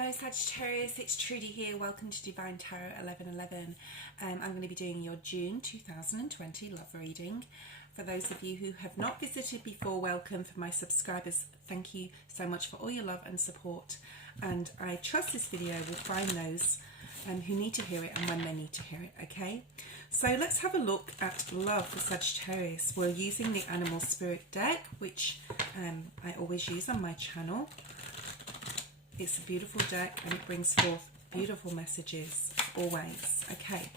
Hello Sagittarius, it's Trudi here. Welcome to Divine Tarot 1111. I'm going to be doing your June 2020 love reading. For those of you who have not visited before, welcome. For my subscribers, thank you so much for all your love and support. And I trust this video will find those who need to hear it and when they need to hear it, okay? So let's have a look at love for Sagittarius. We're using the Animal Spirit deck, which I always use on my channel. It's a beautiful deck and it brings forth beautiful messages, always. Okay,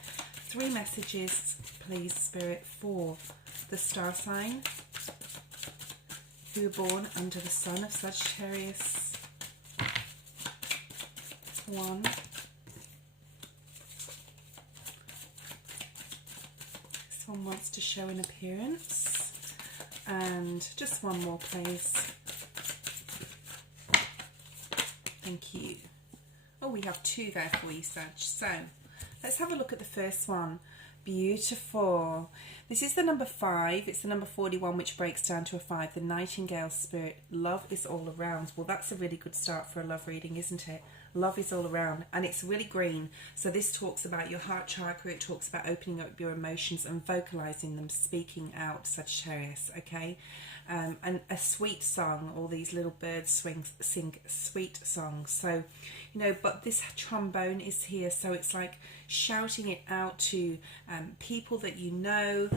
3 messages, please, Spirit, for the star sign who were born under the sun of Sagittarius. 1. This one wants to show an appearance. And just one more, please. Thank you. Oh, we have 2 there for you, Sag. So let's have a look at the first one. Beautiful. This is the number 5. It's the number 41, which breaks down to a 5. The Nightingale Spirit. Love is all around. Well, that's a really good start for a love reading, isn't it? Love is all around, and it's really green. So this talks about your heart chakra. It talks about opening up your emotions and vocalizing them, speaking out, Sagittarius, okay? And a sweet song. All these little birds sing sweet songs. So, you know, but this trombone is here, so it's like shouting it out to people that you know,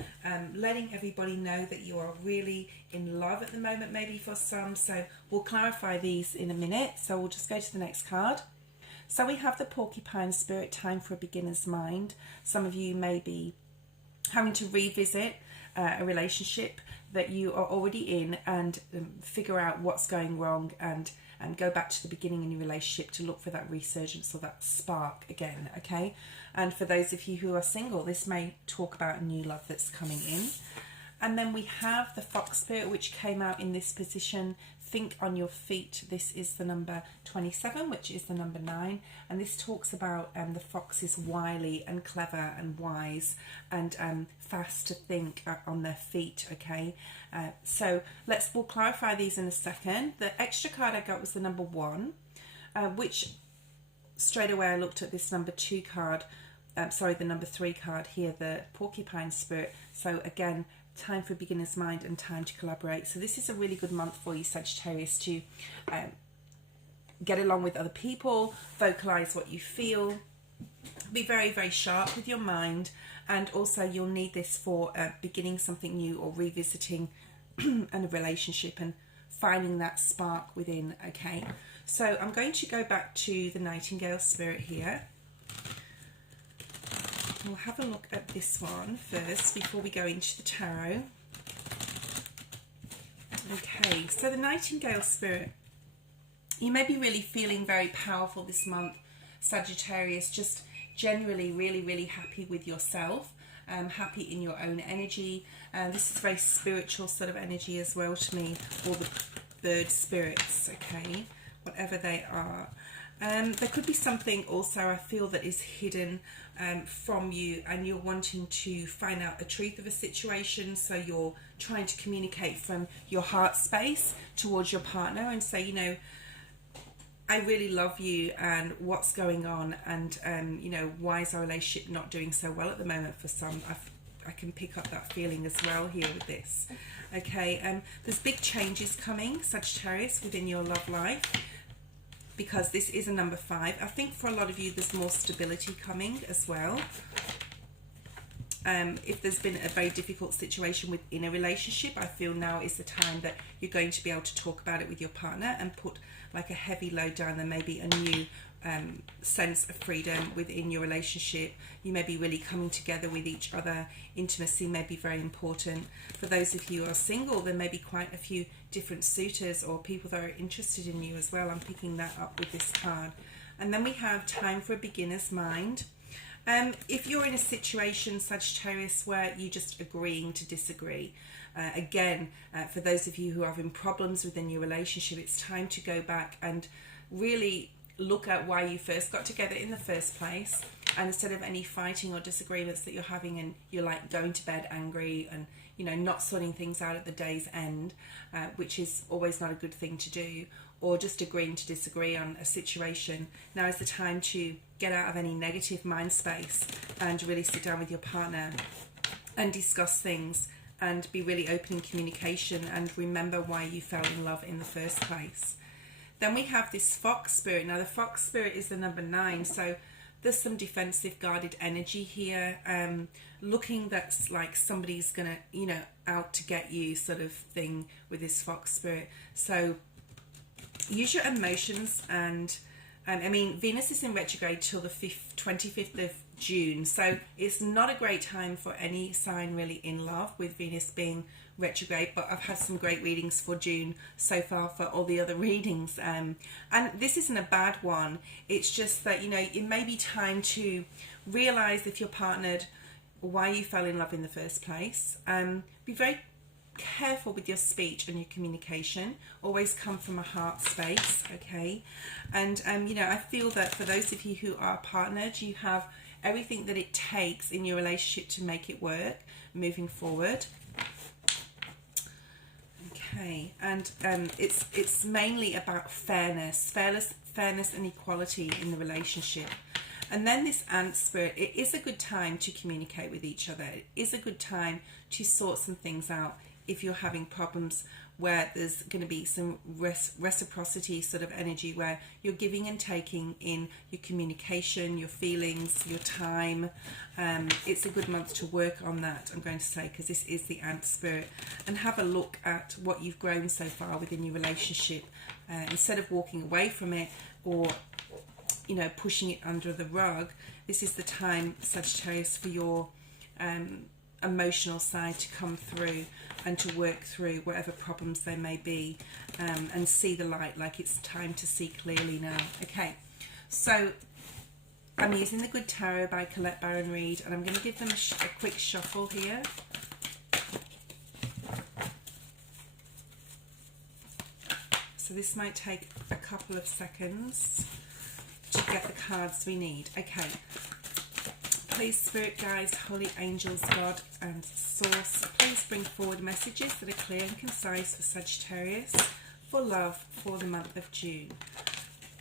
letting everybody know that you are really in love at the moment, maybe for some. So we'll clarify these in a minute. So we'll just go to the next card. So we have the Porcupine Spirit, time for a beginner's mind. Some of you may be having to revisit a relationship that you are already in and figure out what's going wrong and go back to the beginning in your relationship to look for that resurgence or that spark again, okay? And for those of you who are single, this may talk about a new love that's coming in. And then we have the Fox Spirit, which came out in this position. Think on your feet. This is the number 27, which is the number 9. And this talks about the fox is wily and clever and wise and fast to think on their feet, okay? So we'll clarify these in a second. The extra card I got was the number 1, which straight away I looked at this number 2 card. The number 3 card here, the Porcupine Spirit. So again, time for beginner's mind and time to collaborate. So this is a really good month for you, Sagittarius, to get along with other people, vocalize what you feel, be very, very sharp with your mind, and also you'll need this for beginning something new or revisiting a relationship and finding that spark within, okay? So I'm going to go back to the Nightingale Spirit here. We'll have a look at this one first before we go into the tarot. Okay, so the Nightingale Spirit. You may be really feeling very powerful this month, Sagittarius, just generally really, really happy with yourself, happy in your own energy. This is very spiritual sort of energy as well to me, all the bird spirits, okay, whatever they are. There could be something also I feel that is hidden from you, and you're wanting to find out the truth of a situation, so you're trying to communicate from your heart space towards your partner and say, you know, I really love you and what's going on, and you know, why is our relationship not doing so well at the moment for some. I can pick up that feeling as well here with this, okay? There's big changes coming, Sagittarius, within your love life, because this is a number 5. I think for a lot of you there's more stability coming as well. If there's been a very difficult situation within a relationship, I feel now is the time that you're going to be able to talk about it with your partner and put like a heavy load down. There may be a new sense of freedom within your relationship. You may be really coming together with each other. Intimacy may be very important. For those of you who are single, there may be quite a few different suitors or people that are interested in you as well. I'm picking that up with this card. And then we have time for a beginner's mind. If you're in a situation, Sagittarius, where you're just agreeing to disagree, again, for those of you who are having problems within your relationship, it's time to go back and really look at why you first got together in the first place, and instead of any fighting or disagreements that you're having and you're like going to bed angry and, you know, not sorting things out at the day's end, which is always not a good thing to do, or just agreeing to disagree on a situation. Now is the time to get out of any negative mind space and really sit down with your partner and discuss things and be really open in communication and remember why you fell in love in the first place. Then we have this fox spirit. Now the fox spirit is the number 9, so there's some defensive guarded energy here, looking that's like somebody's gonna, you know, out to get you sort of thing with this fox spirit. So use your emotions, and I mean, Venus is in retrograde till the 25th of June, so it's not a great time for any sign really in love with Venus being retrograde, but I've had some great readings for June so far for all the other readings, and this isn't a bad one. It's just that, you know, it may be time to realize if you're partnered why you fell in love in the first place. Be very careful with your speech and your communication. Always come from a heart space, okay? And you know, I feel that for those of you who are partnered, you have everything that it takes in your relationship to make it work moving forward. Okay, and it's mainly about fairness and equality in the relationship. And then this ant spirit, it is a good time to communicate with each other. It is a good time to sort some things out if you're having problems where there's going to be some reciprocity sort of energy where you're giving and taking in your communication, your feelings, your time. It's a good month to work on that, I'm going to say, because this is the ant spirit. And have a look at what you've grown so far within your relationship. Instead of walking away from it or, you know, pushing it under the rug, this is the time, Sagittarius, for your emotional side to come through and to work through whatever problems there may be, and see the light, like it's time to see clearly now. Okay, so I'm using the Good Tarot by Colette Baron Reid, and I'm going to give them a quick shuffle here. So this might take a couple of seconds to get the cards we need. Okay. Please, Spirit Guides, Holy Angels, God and Source, please bring forward messages that are clear and concise for Sagittarius for love for the month of June.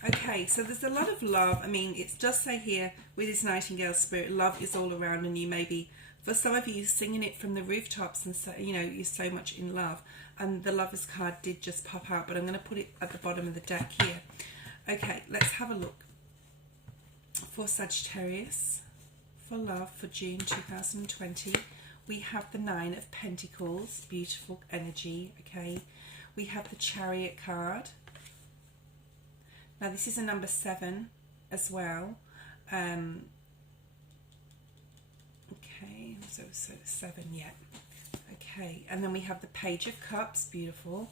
Okay, so there's a lot of love. I mean, it does say here with this Nightingale spirit, love is all around, and you may be, for some of you, singing it from the rooftops and, so, you know, you're so much in love. And the Lovers card did just pop out, but I'm going to put it at the bottom of the deck here. Okay, let's have a look for Sagittarius. For love for June 2020, we have the 9 of Pentacles, beautiful energy, okay? We have the Chariot card. Now this is a number 7 as well. Okay, so 7, yeah. Okay, and then we have the Page of Cups, beautiful.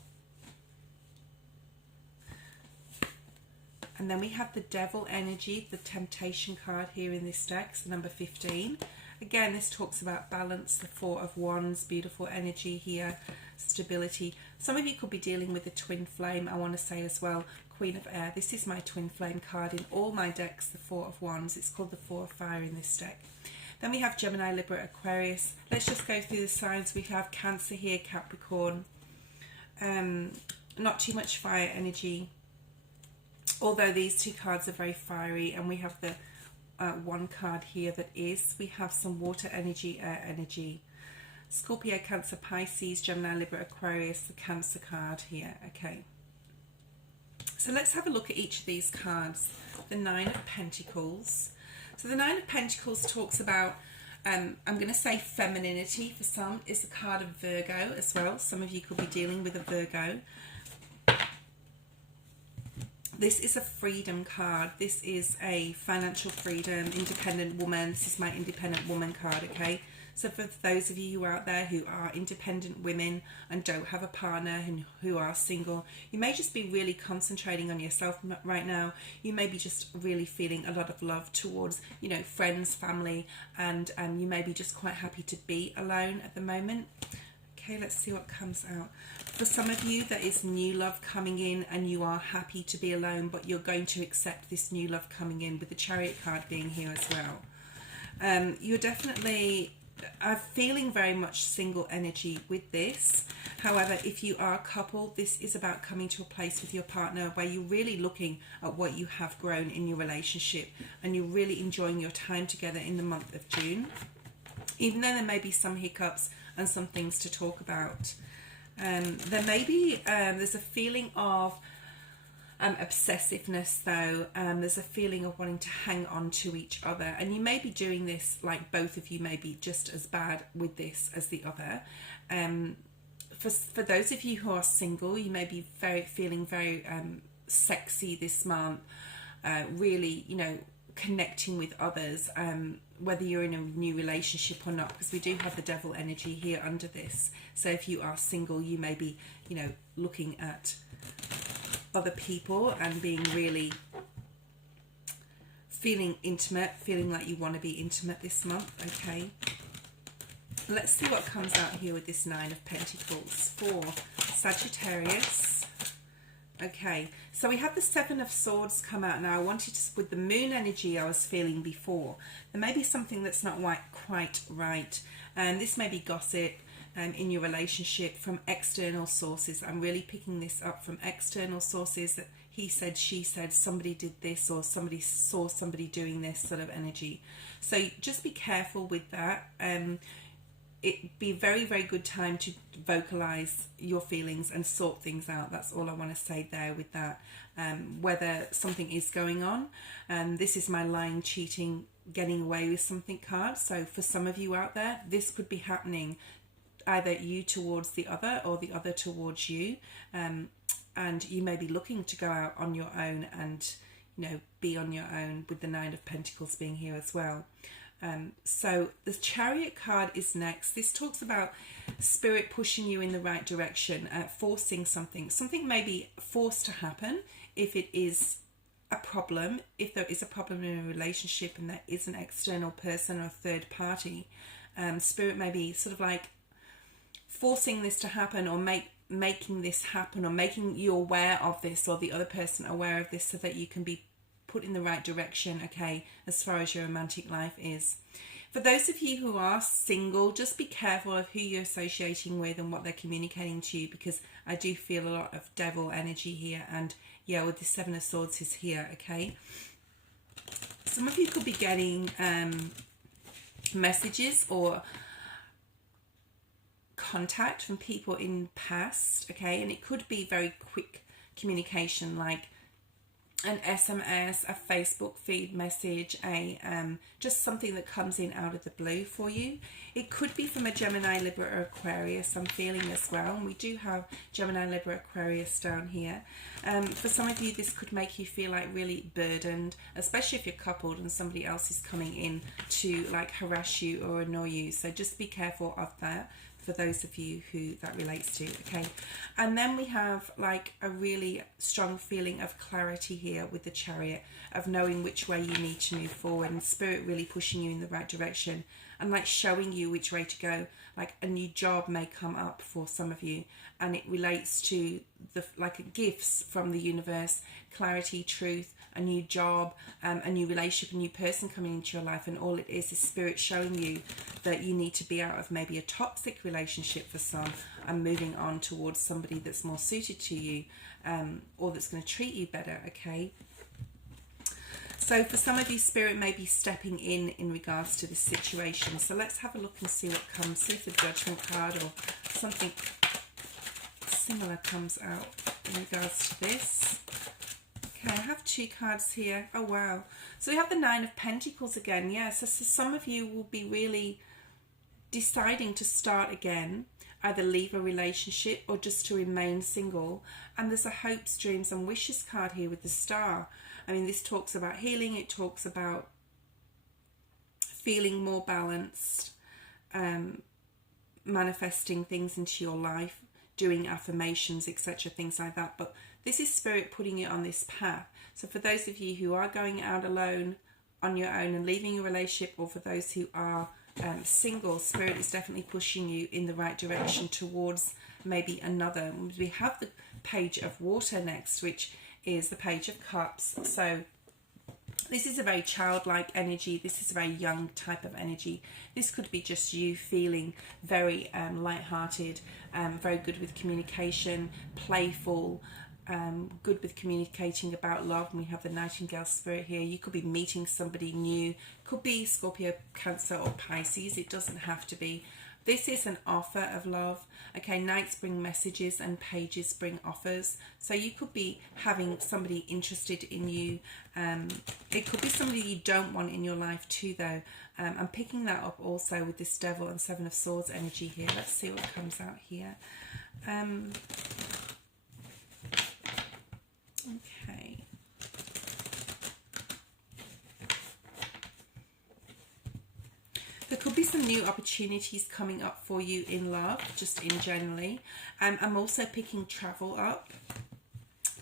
And then we have the Devil energy, the Temptation card here in this deck, so number 15. Again, this talks about balance, the 4 of Wands, beautiful energy here, stability. Some of you could be dealing with the Twin Flame, I want to say as well, Queen of Air. This is my Twin Flame card in all my decks, the 4 of Wands. It's called the 4 of Fire in this deck. Then we have Gemini, Libra, Aquarius. Let's just go through the signs. We have Cancer here, Capricorn. Not too much fire energy, although these two cards are very fiery, and we have the one card here that is. We have some water energy, air energy. Scorpio, Cancer, Pisces, Gemini, Libra, Aquarius, the Cancer card here. Okay. So let's have a look at each of these cards. The 9 of Pentacles. So the 9 of Pentacles talks about, I'm going to say femininity for some. It's a card of Virgo as well. Some of you could be dealing with a Virgo. This is a freedom card. This is a financial freedom, independent woman. This is my independent woman card, okay? So for those of you who are out there who are independent women and don't have a partner and who are single, you may just be really concentrating on yourself right now. You may be just really feeling a lot of love towards, you know, friends, family, and you may be just quite happy to be alone at the moment. Okay, let's see what comes out. For some of you, there is new love coming in and you are happy to be alone, but you're going to accept this new love coming in, with the Chariot card being here as well. You're definitely I'm feeling very much single energy with this. However, if you are a couple, this is about coming to a place with your partner where you're really looking at what you have grown in your relationship, and you're really enjoying your time together in the month of June, even though there may be some hiccups and some things to talk about. There may be, there's a feeling of obsessiveness though. There's a feeling of wanting to hang on to each other, and you may be doing this, like both of you may be just as bad with this as the other. For those of you who are single, you may be feeling very sexy this month, really, you know, connecting with others, whether you're in a new relationship or not, because we do have the devil energy here under this. So if you are single, you may be, you know, looking at other people and being really feeling intimate, feeling like you want to be intimate this month. Okay, let's see what comes out here with this Nine of Pentacles for Sagittarius. Okay, so we have the Seven of Swords come out. Now I wanted to, with the moon energy I was feeling before, there may be something that's not quite right, and this may be gossip in your relationship from external sources. I'm really picking this up from external sources, that he said, she said, somebody did this, or somebody saw somebody doing this sort of energy. So just be careful with that. It'd be a very, very good time to vocalize your feelings and sort things out. That's all I want to say there with that. Whether something is going on. This is my lying, cheating, getting away with something card. So for some of you out there, this could be happening, either you towards the other or the other towards you, and you may be looking to go out on your own and, you know, be on your own, with the Nine of Pentacles being here as well. So the Chariot card is next. This talks about spirit pushing you in the right direction, forcing something may be forced to happen if it is a problem, if there is a problem in a relationship and there is an external person or a third party. Spirit may be sort of like forcing this to happen, or making this happen, or making you aware of this, or the other person aware of this, so that you can be put in the right direction, okay, as far as your romantic life is. For those of you who are single, just be careful of who you're associating with and what they're communicating to you, because I do feel a lot of devil energy here, and yeah, with the Seven of Swords is here, okay. Some of you could be getting messages or contact from people in past, okay, and it could be very quick communication, like an SMS, a Facebook feed message, just something that comes in out of the blue for you. It could be from a Gemini, Libra or Aquarius, I'm feeling as well, and we do have Gemini, Libra, Aquarius down here. For some of you, this could make you feel like really burdened, especially if you're coupled and somebody else is coming in to like harass you or annoy you, so just be careful of that, for those of you who that relates to, okay. And then we have like a really strong feeling of clarity here with the Chariot, of knowing which way you need to move forward, and Spirit really pushing you in the right direction and like showing you which way to go. Like a new job may come up for some of you, and it relates to the like gifts from the universe, clarity, truth, a new job, a new relationship, a new person coming into your life, and all it is Spirit showing you that you need to be out of maybe a toxic relationship for some, and moving on towards somebody that's more suited to you, or that's going to treat you better, okay. So for some of you, Spirit may be stepping in regards to this situation. So let's have a look and see what comes. See if the Judgment card or something similar comes out in regards to this. Okay, I have two cards here. Oh, wow. So we have the Nine of Pentacles again. Yeah, so some of you will be really deciding to start again, either leave a relationship or just to remain single. And there's a hopes, dreams and wishes card here with the Star. I mean, this talks about healing. It talks about feeling more balanced, manifesting things into your life, doing affirmations, etc., things like that. But this is Spirit putting you on this path. So for those of you who are going out alone, on your own and leaving a relationship, or for those who are single, Spirit is definitely pushing you in the right direction towards maybe another. We have the Page of Water next, which is the Page of Cups. So This is a very childlike energy. This is a very young type of energy. This could be just you feeling very light-hearted, very good with communication, playful, good with communicating about love. And we have the Nightingale spirit here. You could be meeting somebody new. Could be Scorpio, Cancer or Pisces. It doesn't have to be. This is an offer of love. Okay, knights bring messages and pages bring offers. So you could be having somebody interested in you. It could be somebody you don't want in your life too, though. I'm picking that up also with this Devil and Seven of Swords energy here. Let's see what comes out here. Okay. There could be some new opportunities coming up for you in love, just in generally. I'm also picking travel up.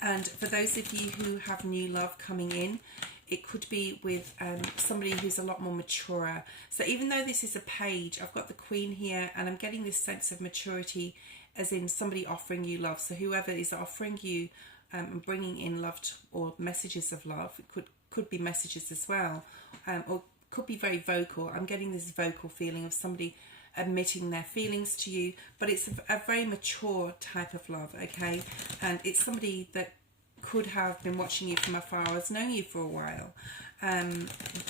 And for those of you who have new love coming in, it could be with somebody who's a lot more mature. So even though this is a page, I've got the Queen here, and I'm getting this sense of maturity, as in somebody offering you love. So whoever is offering you and bringing in love or messages of love, it could be messages as well, or could be very vocal. I'm getting this vocal feeling of somebody admitting their feelings to you, but it's a very mature type of love, okay? And it's somebody that could have been watching you from afar or has known you for a while.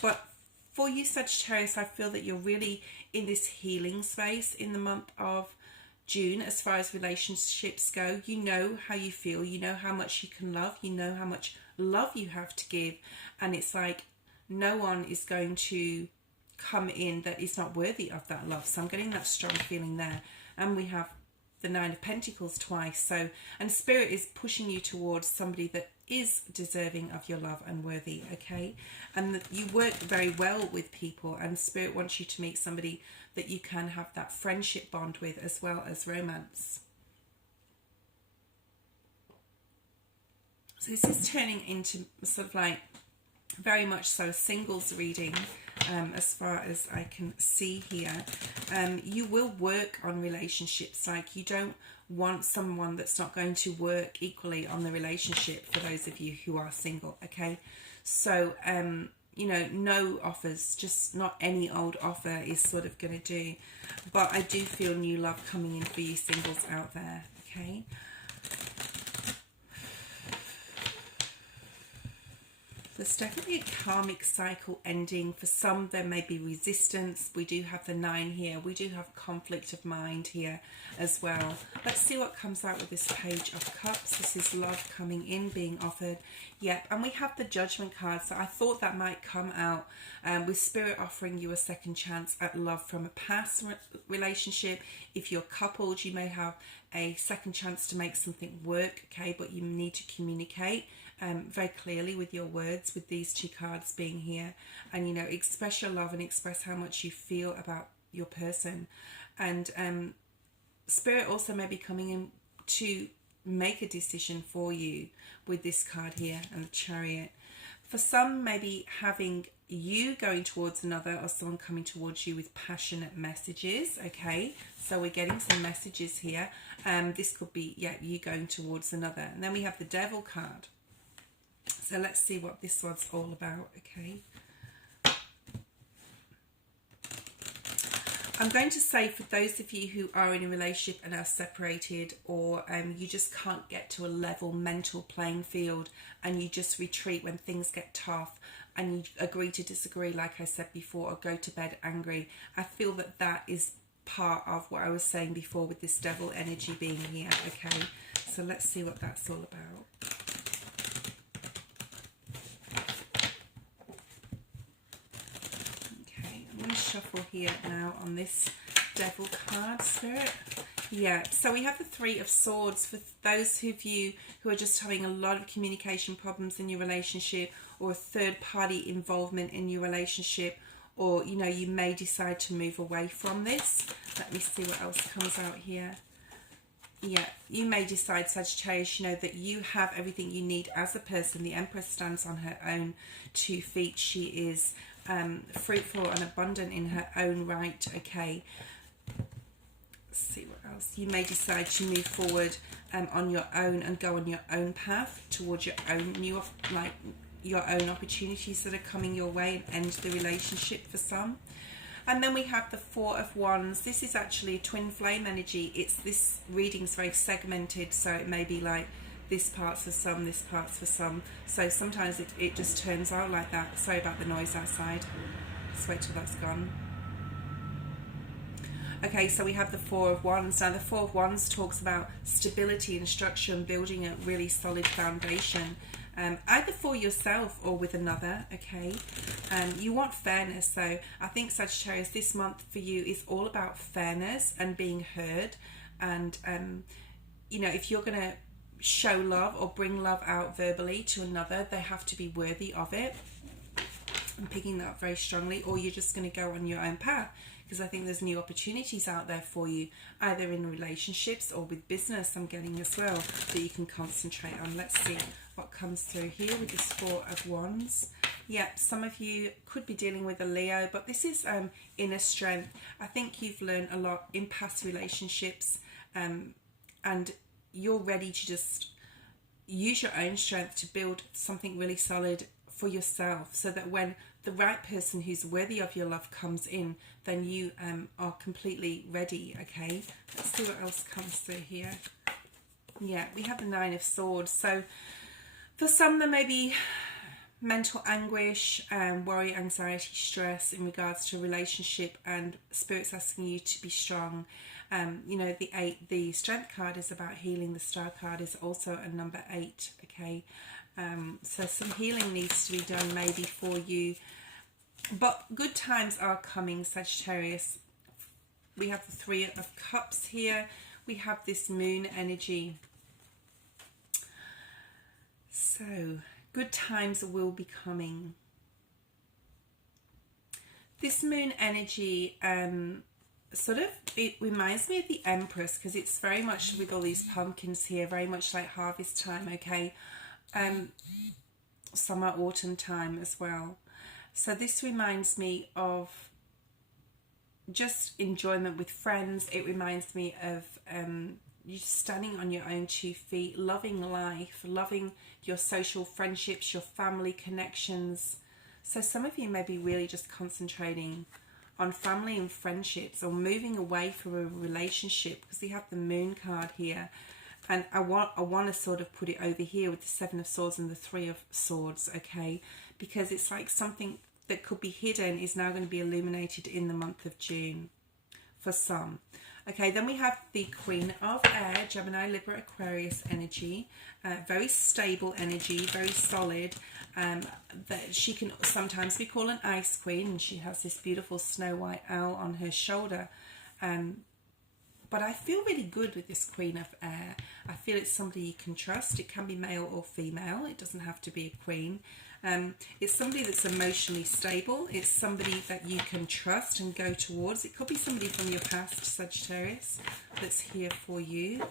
But for you, Sagittarius, I feel that you're really in this healing space in the month of June as far as relationships go. You know how you feel, you know how much you can love, you know how much love you have to give, and it's like no one is going to come in that is not worthy of that love. So I'm getting that strong feeling there. And we have the Nine of Pentacles twice. So, and Spirit is pushing you towards somebody that is deserving of your love and worthy, okay? And that you work very well with people, and Spirit wants you to meet somebody that you can have that friendship bond with as well as romance. So this is turning into sort of like very much so a singles reading, as far as I can see here. You will work on relationships. Like, you don't want someone that's not going to work equally on the relationship, for those of you who are single, okay? So you know, no offers, just not any old offer is sort of going to do. But I do feel new love coming in for you singles out there, okay? There's definitely a karmic cycle ending. For some, there may be resistance. We do have the 9 here. We do have conflict of mind here as well. Let's see what comes out with this Page of Cups. This is love coming in, being offered. Yeah, and we have the Judgment card. So I thought that might come out with Spirit offering you a second chance at love from a past relationship. If you're coupled, you may have a second chance to make something work, okay? But you need to communicate very clearly with your words, with these 2 cards being here, and you know, express your love and express how much you feel about your person. And Spirit also may be coming in to make a decision for you with this card here and the Chariot. For some, maybe having you going towards another, or someone coming towards you with passionate messages, okay? So we're getting some messages here. This could be, yeah, you going towards another. And then we have the Devil card. So let's see what this one's all about, okay? I'm going to say, for those of you who are in a relationship and are separated, or you just can't get to a level mental playing field, and you just retreat when things get tough, and you agree to disagree, like I said before, or go to bed angry, I feel that that is part of what I was saying before with this Devil energy being here, okay? So let's see what that's all about. Shuffle here now on this Devil card, Spirit. Yeah, so we have the 3 of Swords. For those of you who are just having a lot of communication problems in your relationship, or a third party involvement in your relationship, or you know, you may decide to move away from this. Let me see what else comes out here. Yeah, you may decide, Sagittarius, you know, that you have everything you need as a person. The Empress stands on her own 2 feet. She is fruitful and abundant in her own right, okay? Let's see what else. You may decide to move forward on your own and go on your own path towards your own new, like, your own opportunities that are coming your way and end the relationship for some. And then we have the Four of Wands. This is actually twin flame energy. This reading's very segmented, so it may be like this part's for some, this part's for some. So sometimes it just turns out like that. Sorry about the noise outside. Let's wait till that's gone. Okay, so we have the Four of Wands. Now the Four of Wands talks about stability and structure and building a really solid foundation, either for yourself or with another, okay? You want fairness, so I think Sagittarius, this month for you is all about fairness and being heard. And, you know, if you're going to show love or bring love out verbally to another, they have to be worthy of it. I'm picking that up very strongly. Or you're just going to go on your own path, because I think there's new opportunities out there for you, either in relationships or with business, I'm getting as well, that you can concentrate on. Let's see what comes through here with this Four of Wands. Yep, some of you could be dealing with a Leo, but this is inner strength. I think you've learned a lot in past relationships, and you're ready to just use your own strength to build something really solid for yourself, so that when the right person who's worthy of your love comes in, then you are completely ready, okay? Let's see what else comes through here. Yeah, we have the Nine of Swords. So for some, there may be mental anguish, worry, anxiety, stress in regards to a relationship, and Spirit's asking you to be strong. You know, the Strength card is about healing. The Star card is also a number 8, okay? So some healing needs to be done maybe for you. But good times are coming, Sagittarius. We have the Three of Cups here. We have this Moon energy. So good times will be coming. This Moon energy, it reminds me of the Empress, because it's very much with all these pumpkins here, very much like harvest time, okay? Summer, autumn time as well. So this reminds me of just enjoyment with friends. It reminds me of you standing on your own 2 feet, loving life, loving your social friendships, your family connections. So some of you may be really just concentrating on family and friendships, or moving away from a relationship, because we have the Moon card here. And I want to sort of put it over here with the Seven of Swords and the Three of Swords, okay? Because it's like something that could be hidden is now going to be illuminated in the month of June for some. Okay, then we have the Queen of Air, Gemini, Libra, Aquarius energy. Very stable energy, very solid. That she can sometimes be called an Ice Queen, and she has this beautiful snow white owl on her shoulder. But I feel really good with this Queen of Air. I feel it's somebody you can trust. It can be male or female. It doesn't have to be a queen. It's somebody that's emotionally stable. It's somebody that you can trust and go towards. It could be somebody from your past, Sagittarius, that's here for you.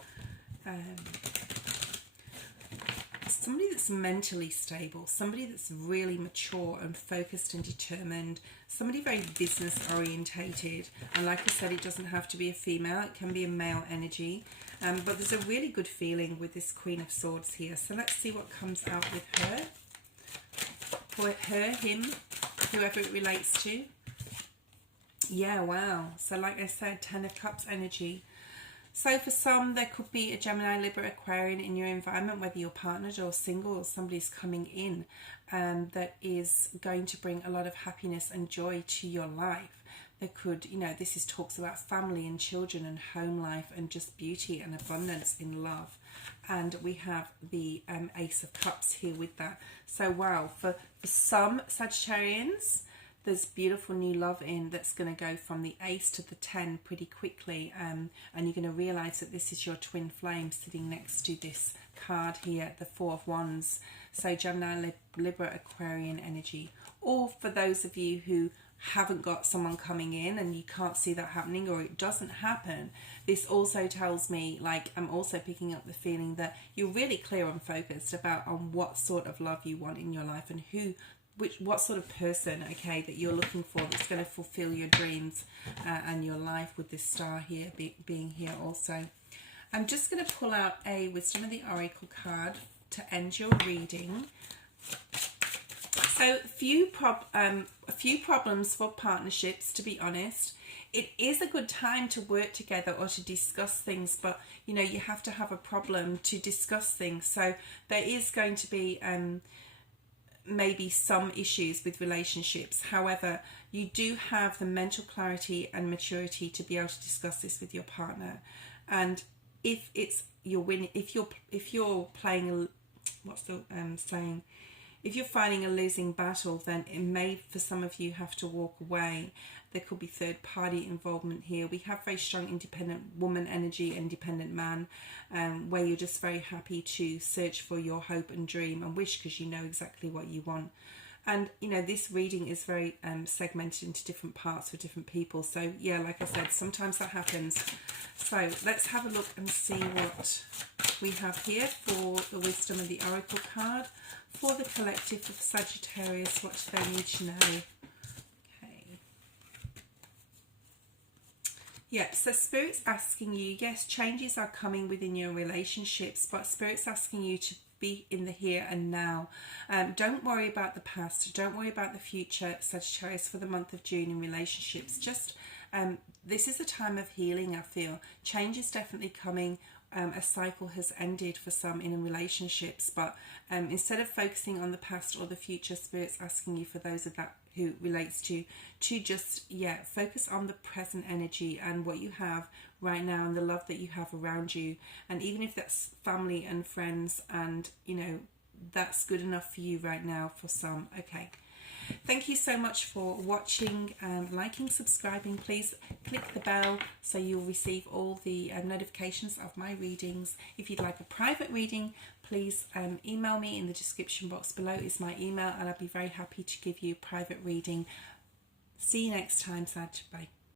Somebody that's mentally stable, somebody that's really mature and focused and determined, somebody very business orientated. And like I said, it doesn't have to be a female, it can be a male energy. But there's a really good feeling with this Queen of Swords here. So let's see what comes out with her. For her, him, whoever it relates to. Yeah, wow. So like I said, 10 of Cups energy. So for some, there could be a Gemini, Libra, Aquarian in your environment, whether you're partnered or single, or somebody's coming in that is going to bring a lot of happiness and joy to your life. There could, you know, this is talks about family and children and home life and just beauty and abundance in love. And we have the Ace of Cups here with that. So wow, for some Sagittarians, there's beautiful new love in that's going to go from the Ace to the 10 pretty quickly, and you're going to realize that this is your twin flame sitting next to this card here, the Four of Wands. So Gemini, Libra, Aquarian energy. Or for those of you who haven't got someone coming in and you can't see that happening, or it doesn't happen, this also tells me, like, I'm also picking up the feeling that you're really clear and focused about on what sort of love you want in your life, and what sort of person, okay, that you're looking for that's going to fulfill your dreams and your life, with this star here being here also. I'm just going to pull out a Wisdom of the Oracle card to end your reading. So a few problems for partnerships, to be honest. It is a good time to work together or to discuss things, but you know, you have to have a problem to discuss things. So there is going to be maybe some issues with relationships. However, you do have the mental clarity and maturity to be able to discuss this with your partner. And if it's you're winning, if you're playing what's the saying, if you're fighting a losing battle, then it may, for some of you, have to walk away. There could be third party involvement here. We have very strong independent woman energy, independent man, where you're just very happy to search for your hope and dream and wish because you know exactly what you want. And you know, this reading is very segmented into different parts for different people. So yeah, like I said, sometimes that happens. So let's have a look and see what we have here for the wisdom of the oracle card for the collective of Sagittarius. What do they need to know? Okay. Yeah, so Spirit's asking you, yes, changes are coming within your relationships, but Spirit's asking you to be in the here and now. Don't worry about the past. Don't worry about the future, Sagittarius, for the month of June in relationships. Just this is a time of healing, I feel. Change is definitely coming. A cycle has ended for some in relationships, but instead of focusing on the past or the future, Spirit's asking you, for those of that who relates to just focus on the present energy and what you have right now and the love that you have around you. And even if that's family and friends, and you know, that's good enough for you right now for some. Okay, thank you so much for watching, liking, subscribing. Please click the bell so you'll receive all the notifications of my readings. If you'd like a private reading, please email me. In the description box below is my email, and I'd be very happy to give you a private reading. See you next time, Sag. Bye.